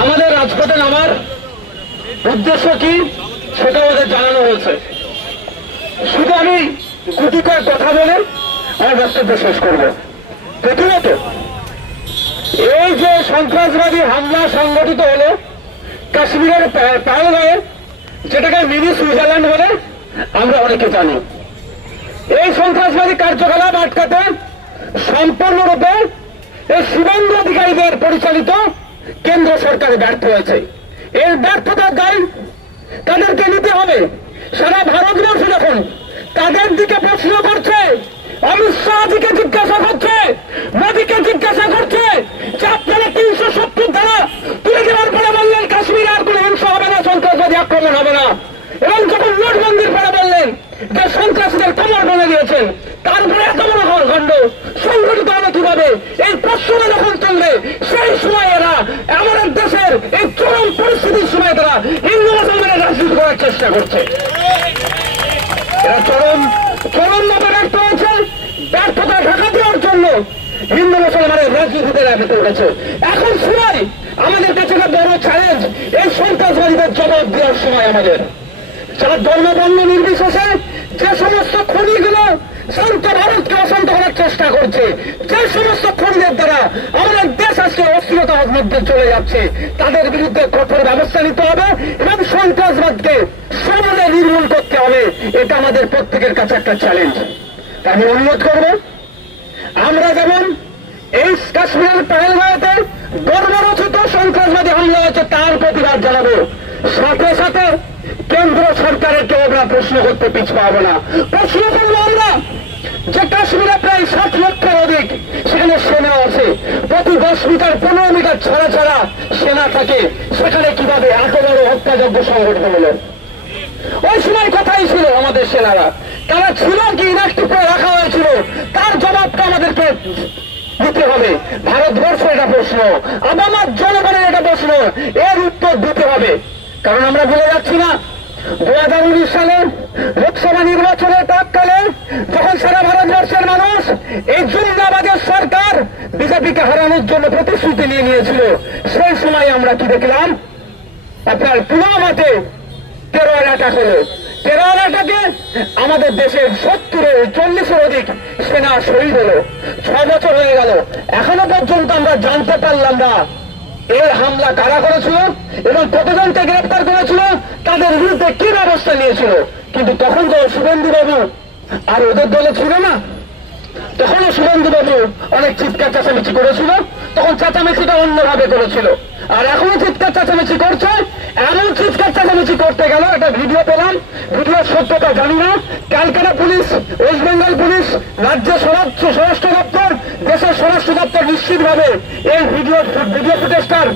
আমাদের রাজপথে নামার উদ্দেশ্য কি সেটা ওদের জানানো হয়েছে। শুধু আমি গুটি কয়েক কথা বলে আমার বক্তব্য শেষ করব। প্রথমত, এই যে সন্ত্রাসবাদী হামলা সংগঠিত হলো কাশ্মীরের পাহেলগাঁয়ে, যেটাকে মিনি সুইজারল্যান্ড বলে আমরা অনেকে জানি, এই সন্ত্রাসবাদী কার্যকলাপ আটকাতে সম্পূর্ণরূপে এই শুভেন্দু অধিকারীদের পরিচালিত কেন্দ্র সরকার ব্যর্থ হয়েছে। এর ব্যর্থতার দায় তাদেরকে নিতে হবে। সারা ভারতবর্ষ যখন তাদের দিকে প্রশ্ন করছে, অমিত শাহজিকে জিজ্ঞাসা করছে, মোদীকে জিজ্ঞাসা করছে যে আপনারা 370 ধারা তুলে দেওয়ার পরে বললেন কাশ্মীরে আর কোন হিংসা হবে না, সন্ত্রাসবাদী আক্রমণ হবে না, এবং যখন নোটবন্দির পরে বললেন যে সন্ত্রাসীদের কামড় বলে দিয়েছেন, তারপরে এত বড় খণ্ড সংগঠিত হলো কিভাবে? এই প্রশ্নটা যখন চলবে সেই সময় এরা আমাদের দেশের এই চরম পরিস্থিতির সময় তারা হিন্দু মুসলমানের রাজনীতি করার চেষ্টা করছে। এরা চরম ভাবে ব্যর্থ হয়েছে। ব্যর্থতা ঢাকা দেওয়ার জন্য হিন্দু মুসলমানের রাজনীতিতে ব্যর্থ করেছে। এখন সময় আমাদের কাছে একটা বড় চ্যালেঞ্জ, এই সন্ত্রাসবাদীদের জবাব দেওয়ার সময় আমাদের যারা ধর্ম বর্ণ নির্বিশেষে যে সমস্ত খনিগুলো শান্ত ভারতকে অশান্ত করার চেষ্টা করছে, যে সমস্ত খনিদের দ্বারা আমাদের দেশ আজকে অস্থিরতার মধ্যে চলে যাচ্ছে, তাদের বিরুদ্ধে কঠোর ব্যবস্থা নিতে হবে এবং সন্ত্রাসবাদকে সমূলে নির্মূল করতে হবে। এটা আমাদের প্রত্যেকের কাছে একটা চ্যালেঞ্জ। আমি অনুরোধ করব, আমরা যেমন এই কাশ্মীরের পাহেলগাঁওতে বর্বরোচিত সন্ত্রাসবাদী হামলা হয়েছে তার প্রতিবাদ জানাবো, সাথে সাথে কেন্দ্র সরকারের কেউ আমরা প্রশ্ন করতে পিছপাবো না। প্রশ্ন করবো আমরা যে কাশ্মীরে প্রায় 60 লক্ষের অধিক সেখানে সেনা আছে, প্রতি 10 মিটার 15 মিটার ছাড়া ছাড়া সেনা থাকে, সেখানে কিভাবে এত বড় হত্যাযজ্ঞ সংগঠিত হলো? ওই সময় কোথায় ছিল আমাদের সেনারা? তারা ছিল কি ইনঅ্যাক্টিভ করে রাখা হয়েছিল? তার জবাবটা আমাদেরকে দিতে হবে। ভারতবর্ষের এটা প্রশ্ন, আমার জনগণের এটা প্রশ্ন, এর উত্তর দিতে হবে। কারণ আমরা বলে যাচ্ছি না 2019 সালে লোকসভা নির্বাচনের প্রাককালে যখন সারা ভারতবর্ষের মানুষ এই জুমলাবাদের সরকার বিজেপিকে হারানোর জন্য প্রতিশ্রুতি নিয়ে নিয়েছিল, সেই সময় আমরা কি দেখলাম? আপনার পুলওয়ামাতে টেরর অ্যাটাক হলো। টেরর অ্যাটাকে আমাদের দেশের 40-এর অধিক সেনা শহীদ হলো। 6 বছর হয়ে গেল, এখনো পর্যন্ত আমরা জানতে পারলাম না এই হামলা কারা করেছিল এবং কতজনকে গ্রেপ্তার করেছিল, তাদের বিরুদ্ধে কি ব্যবস্থা নিয়েছিল। কিন্তু তখন তো শুভেন্দু বাবু আর ওদের দলে ছিল না, তখনও শুভেন্দু বাবু অনেক চিৎকার চেঁচামেচি করেছিল, তখন চেঁচামেচিটা অন্যভাবে করেছিল। আর এখনো চিৎকার চেঁচামেচি করছে। এমন চিৎকার চেঁচামেচি করতে গেল, একটা ভিডিও পেলাম, ভিডিওর সত্যতা জানি না, Calcutta police, West Bengal police, রাজ্য স্বরাষ্ট্র দপ্তর, দেশের স্বরাষ্ট্র দপ্তর নিশ্চিতভাবে এই ভিডিও ফুটেজটার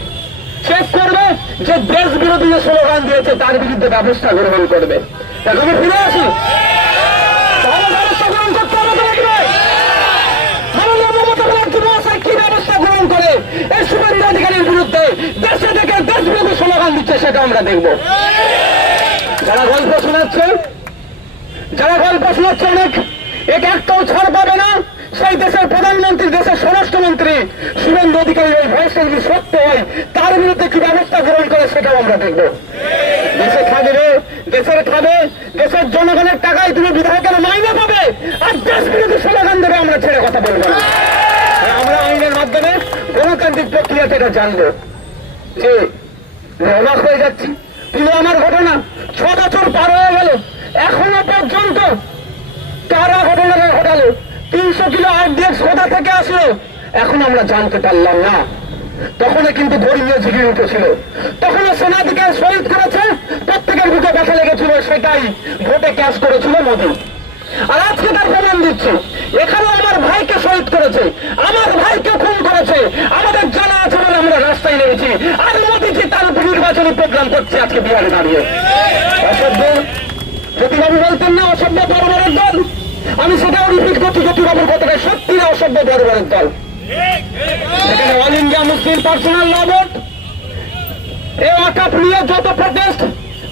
চেক করবে, যে দেশ বিরোধী যে স্লোগান দিয়েছে তার বিরুদ্ধে ব্যবস্থা গ্রহণ করবে। এখন ফিরে আসি, তাহলে ব্যবস্থা গ্রহণ করতে হবে লাগবে। কি ব্যবস্থা গ্রহণ করে এই শুভেন্দু অধিকারীর বিরুদ্ধে দেশে থেকে দেশ বিরোধী স্লোগান দিচ্ছে সেটা আমরা দেখব। যারা গল্প শোনাচ্ছে অনেক, একটাও ছাড় পাবে না। সেই দেশের প্রধানমন্ত্রী, দেশের স্বরাষ্ট্রমন্ত্রী শুভেন্দু অধিকারী ওই ভয়েসটা যদি সত্য হয়, তার বিরুদ্ধে কি ব্যবস্থা গ্রহণ করে সেটাও আমরা দেখব। দেশে খাবে, দেশের জনগণের টাকায় তুমি বিধায়কের মাইনে পাবে, আর দেশ বিরোধী স্লোগান দেবে, আমরা ছেড়ে কথা বলবো না। আমরা আইনের মাধ্যমে গণতান্ত্রিক প্রক্রিয়াতে এটা জানবো। যে অবাক হয়ে যাচ্ছি, আমার ঘটনা 6 বছর পার হয়ে গেল, এখনো পর্যন্ত কারা ঘটনাটা ঘটালো, 300 কিলো RDX কোথা থেকে আসলো এখন আমরা জানতে পারলাম না। তখন কিন্তু ধর্মীয় ঝিঁড়ি উঠেছিল, তখনও সেনাদিকে শহীদ করেছে, প্রত্যেকের বুকে ব্যথা লেগেছিল, সেটাই ভোটে ক্যাশ করেছিল মোদী। আর আজকে তার প্রমাণ দিচ্ছে, এখানে আমার ভাইকে শহীদ করেছে, আমার ভাইকে খুন করেছে, আমাদের জানা আছে বলে আমরা রাস্তায় নেমেছি, আর মোদীজি তার উপর নির্বাচনী প্রোগ্রাম করছে আজকে বিহারে দাঁড়িয়ে। অসভ্য জ্যোতিবাবু বলতেন না অসভ্য বর্বরের দল, আমি সেটাও রিপিট করছি, জ্যোতিবাবুর কথাটা সত্যি না অসভ্য বর্বরের দল। সেখানে অল ইন্ডিয়া মুসলিম পার্সোনাল ল বোর্ড এই ওয়াকফ নিয়ে যত প্রটেস্ট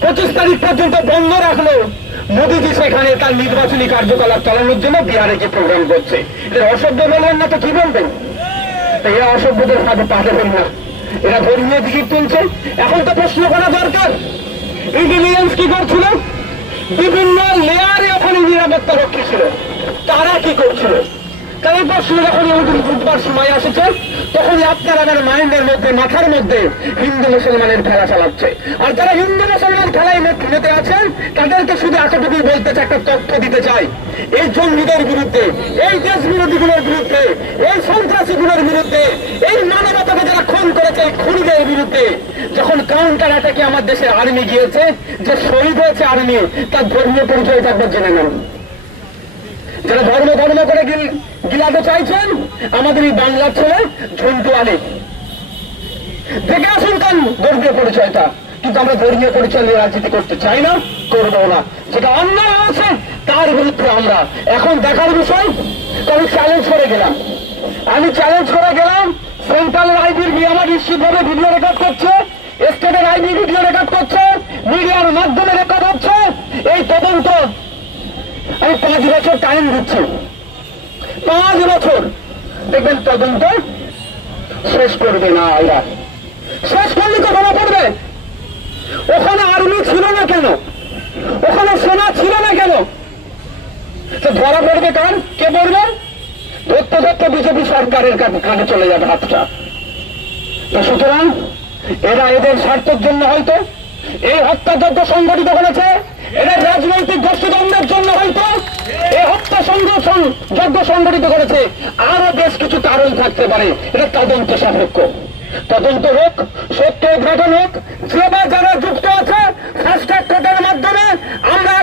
25 তারিখ পর্যন্ত বন্ধ রাখলো, মোদীজি সেখানে তার নির্বাচনী কার্যকলাপ চালানোর জন্য বিহারে যে প্রোগ্রাম করছে। এদের অসভ্য বলবেন না তো কি বলবেন? এই অসভ্যদের সাথে পাঠাবেন না। এরা ধর্মীয় দিকে তুলছে। এখন তো প্রশ্ন করা দরকার, ইন্টেলিজেন্স কি করছিল? বিভিন্ন লেয়ারে ওখানে নিরাপত্তা রক্ষী ছিল, তারা কি করছিল? তাই প্রশ্ন যখন বুধবার সময় আসছে, তখন আপনার আমার মাইন্ডের মধ্যে, মাথার মধ্যে হিন্দু মুসলমানের খেলা চালাচ্ছে। আর যারা হিন্দু মুসলমান খেলায় মেতে আছেন, তাদেরকে শুধু এতটুকুই বলতে চাই, একটা তথ্য দিতে চাই, এই জঙ্গিদের বিরুদ্ধে, এই দেশ বিরোধীগুলোর বিরুদ্ধে, এই সন্ত্রাসীগুলোর বিরুদ্ধে, এই মানবতাকে যারা খুন করেছে এই খুনিদের বিরুদ্ধে যখন কাউন্টার অ্যাটাকে আমার দেশের আর্মি গিয়েছে, যে শহীদ হয়েছে আর্মি, তার ধর্মীয় পরিচয় একবার জেনে নেন। যারা ধর্ম করে গিলাতে চাইছেন, আমাদের এই বাংলার ছেলে ঝন্টু আলী, দেখে আসুন তার ধর্মীয় পরিচয়টা। কিন্তু আমরা ধর্মীয় পরিচয় নিয়ে রাজনীতি করতে চাই না, করবো না। যেটা অন্যায় আছে তার বিরুদ্ধে আমরা এখন দেখার বিষয়। আমি চ্যালেঞ্জ করে গেলাম, সেন্ট্রালের আইবির আমার নিশ্চিতভাবে ভিডিও রেকর্ড করছে, স্টেটের আইবি ভিডিও রেকর্ড করছে, মিডিয়ার মাধ্যমে রেকর্ড হচ্ছে। এই তদন্ত আমি 5 বছর টাইম দিচ্ছি, 5 বছর দেখবেন তদন্ত শেষ করবে না। এরা শেষ করলে তো ধরা পড়বে। ওখানে আর্মি ছিল না কেন? ওখানে সেনা ছিল না কেন? ধরা পড়বে কার? কে পড়বে? ধরতে বিজেপি সরকারের কাছে চলে যাবে হাতটা। তো সুতরাং এরা এদের স্বার্থের জন্য হয়তো এই হত্যাযজ্ঞ সংগঠিত করেছে, এদের রাজনৈতিক গোষ্ঠীদ্বন্দ্বের জন্য হয়তো এই হত্যা যজ্ঞ সংগঠিত করেছে। আরো বেশ কিছু কারণ থাকতে পারে, এটা তদন্ত সাপেক্ষ। তদন্ত হোক, সত্য উদ্ঘাটন হোক, যে বা যারা যুক্ত আছে ফাস্ট ট্র্যাক কোর্টের মাধ্যমে আমরা